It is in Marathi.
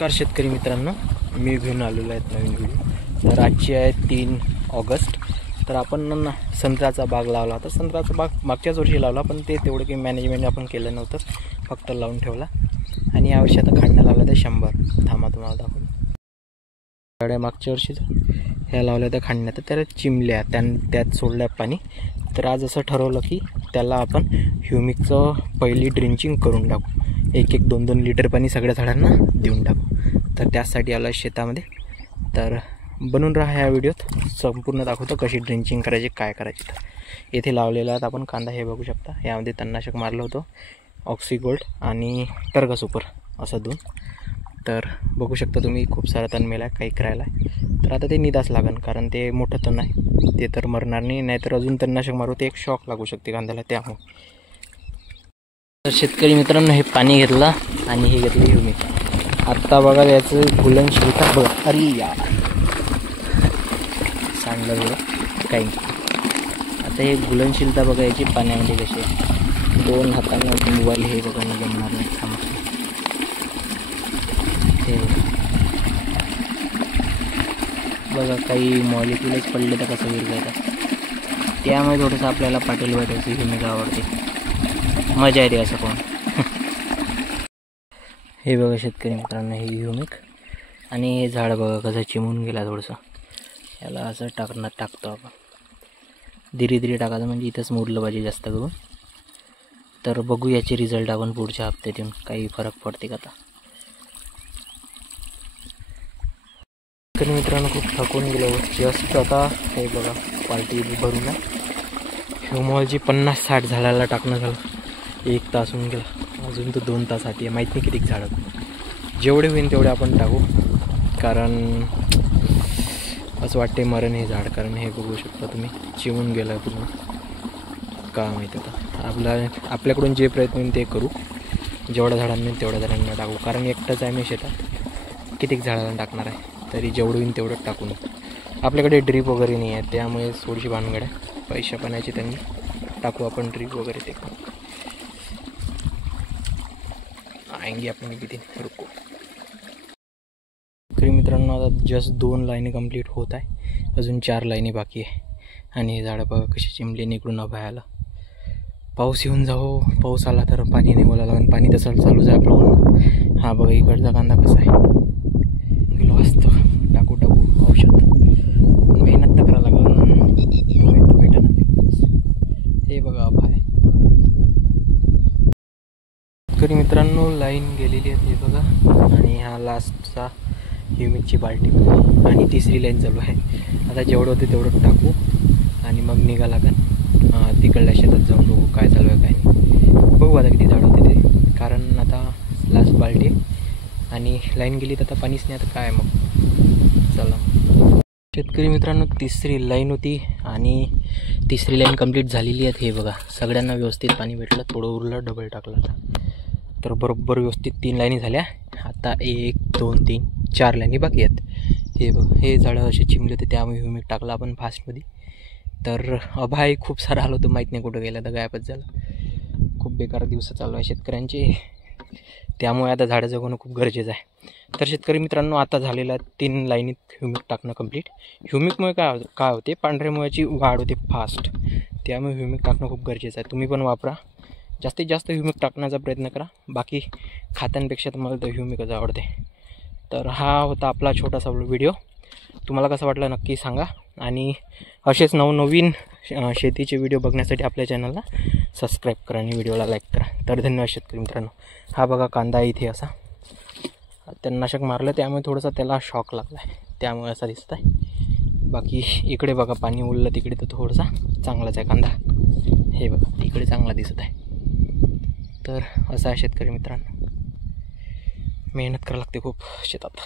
नमस्कार शेतकरी मित्रांनो, मी घेऊन आलेलो आहे नवीन व्हिडिओ। तर आजची आहे 3 ऑगस्ट। तर आपण संत्र्याचा बाग लावला होता। संत्र्याचा बाग मागच्याच वर्षी लावला, पण ते तेवढं काही मॅनेजमेंट आपण केलं नव्हतं, फक्त लावून ठेवला। आणि यावर्षी आता खांड लावला ते 100। थांबा तुम्हाला दाखवतो। गाड्या मागच्या वर्षीच ह्या लावल्या त्या खांडण्यात, तर त्याला चिमल्या त्यात सोडल्या पाणी। तर आज असं ठरवलं की त्याला आपण ह्युमिकचं पहिली ड्रिंचिंग करून टाकू, 1-1, 2-2 लिटर पाणी सगळ्या झाडांना देऊन टाकू। तर त्यासाठी आला शेतामध्ये। तर बनून राहा ह्या व्हिडिओत, संपूर्ण दाखवतो कशी ड्रिंचिंग करायची, काय करायची। तर येथे लावलेला आहेत आपण कांदा, हे बघू शकता। यामध्ये तणनाशक मारलं होतं, ऑक्सिगोल्ड आणि टर्गा सुपर असं 2। तर बघू शकता तुम्ही, खूप सारा तण मेला, काही करायला आहे। तर आता ते निदास लागन, कारण ते मोठं तण आहे, ते तर मरणार नाही, नाहीतर अजून तणनाशक मारू ते एक शॉक लागू शकते कांद्याला, त्यामुळे। तर शेतकरी मित्रांनो, हे पाणी घेतलं आणि हे घेतलं ह्युमिक। आत्ता बघा याचं घुलनशीलता बघा, अरे यार सांडलं बघा काही। आता हे घुलनशीलता बघा याची पाण्यामध्ये कशी आहे। 2 हातांना मोबाईल हे बघा न जमणार नाही, हे बघा काही मॉलिक्युलच पडले तर कसं विरघळतात। त्यामुळे थोडंसं आपल्याला पाटील वाटायची ह्युमिक आवडते, मजा येते असं पण। हे बघा शेतकरी मित्रांनो, हे ह्युमिक। आणि हे झाड बघा कसं चिमून गेला थोडंसं, याला असं टाकतो आपण, धीरे टाकायचं, म्हणजे इथंच मुरलं पाहिजे जास्त करून। तर बघू याचे रिझल्ट आपण पुढच्या हप्त्यात येऊन, काही फरक पडते का आता। शेतकरी मित्रांनो, खूप थकून गेलो जस्ट आता। हे बघा पार्टी भरून ह्युमॉलची 50-60 झाडाला टाकणं झालं, 1 तास होऊन गेला, अजून तर 2 तासाठी आहे, माहीत नाही किती झाडं। जेवढे होईल तेवढे आपण टाकू, कारण असं वाटते मरण हे झाड, कारण हे बघू शकता तुम्ही चिमून गेलं आहे पूर्ण, का माहीत। आता आपल्याकडून जे प्रयत्न होईल ते करू, जेवढ्या झाडांनी तेवढ्या झाडांना टाकू, कारण एकटंच आहे मी शेतात, कितीक झाडांना टाकणार आहे, तरी जेवढं होईल तेवढं टाकून। आपल्याकडे ड्रीप वगैरे नाही आहे, त्यामुळे थोडीशी भानगड आहे, पैशा पाण्याची त्यांनी टाकू आपण ड्रीप वगैरे, ते आएंगे आपण किती रुको। शेतकरी मित्रांनो, आता जस्ट 2 लाईनी कंप्लीट होत आहे, अजून 4 लाईनी बाकी आहे। आणि हे झाडं बघा कशी चिमले निकडून अभयाला। पाऊस येऊन जाओ, पाऊस आला तर पाणी नाही बोलायला लागेल, पाणी तसं चालूच आहे आपलं। हा बघा इकडचा कांदा कसा आहे, गेलो असतो टाकू औषध, मेहनत तर करावं लागेल, भेटा ना ते। हे बघा अभय शेतकरी मित्रांनो, लाईन गेलेली आहे, हे बघा। आणि हा लास्टचा ह्युमिकची बाल्टी आणि 3री लाईन चालू आहे। आता जेवढं होते तेवढं टाकू आणि मग निघा लागेल तिकडल्या शेतात जाऊन, बघू काय चालू आहे काय नाही। बघू आता किती झाड होते ते, कारण आता लास्ट बाल्टी आणि लाईन गेली तर आता पाणीच नाही, आता काय मग। चला शेतकरी मित्रांनो, 3री लाईन होती आणि 3री लाईन कंप्लीट झालेली आहे। हे बघा सगळ्यांना व्यवस्थित पाणी भेटलं, थोडं उरलं डबल टाकलं आता। तर बरोबर व्यवस्थित 3 लाईनी झाल्या, आता 1, 2, 3, 4 लाईनी बाकी आहेत। हे बघा हे झाडं असे चिमले होते, त्यामुळे ह्युमिक टाकलं आपण फास्टमध्ये। तर अभाय खूप सारं आलं होतं, माहीत नाही कुठं गेलं, तर गायबच झालं। खूप बेकार दिवस चालू आहे शेतकऱ्यांचे, त्यामुळे आता झाडं जगवणं खूप गरजेचं आहे। तर शेतकरी मित्रांनो, आता झालेलं आहे 3 लाईनीत ह्युमिक टाकणं कंप्लीट। ह्युमिकमुळे काय होते, पांढऱ्या मुळाची वाढ होते फास्ट, त्यामुळे ह्युमिक टाकणं खूप गरजेचं आहे। तुम्ही पण वापरा, जास्तीत जास्त ह्युमिक टाकण्याचा प्रयत्न करा, बाकी खात्यांपेक्षा तुम्हाला तर ह्युमिकच आवडते। तर हा होता आपला छोटासा व्हिडिओ, तुम्हाला कसं वाटलं नक्की सांगा। आणि असेच नवनवीन शेतीचे व्हिडिओ बघण्यासाठी आपल्या चॅनलला सबस्क्राईब करा आणि व्हिडिओला लाईक करा। तर धन्यवाद शेतकरी मित्रांनो। हा बघा कांदा इथे असा तणनाशक मारलं, त्यामुळे थोडासा त्याला शॉक लागला आहे, त्यामुळे असा दिसत आहे। बाकी इकडे बघा पाणी उरलं तिकडे तर थोडासा चांगलाच आहे कांदा, हे बघा इकडे चांगला दिसत आहे। तर असं आहे शेतकरी मित्रांनो, मेहनत करावं लागते खूप शेतात।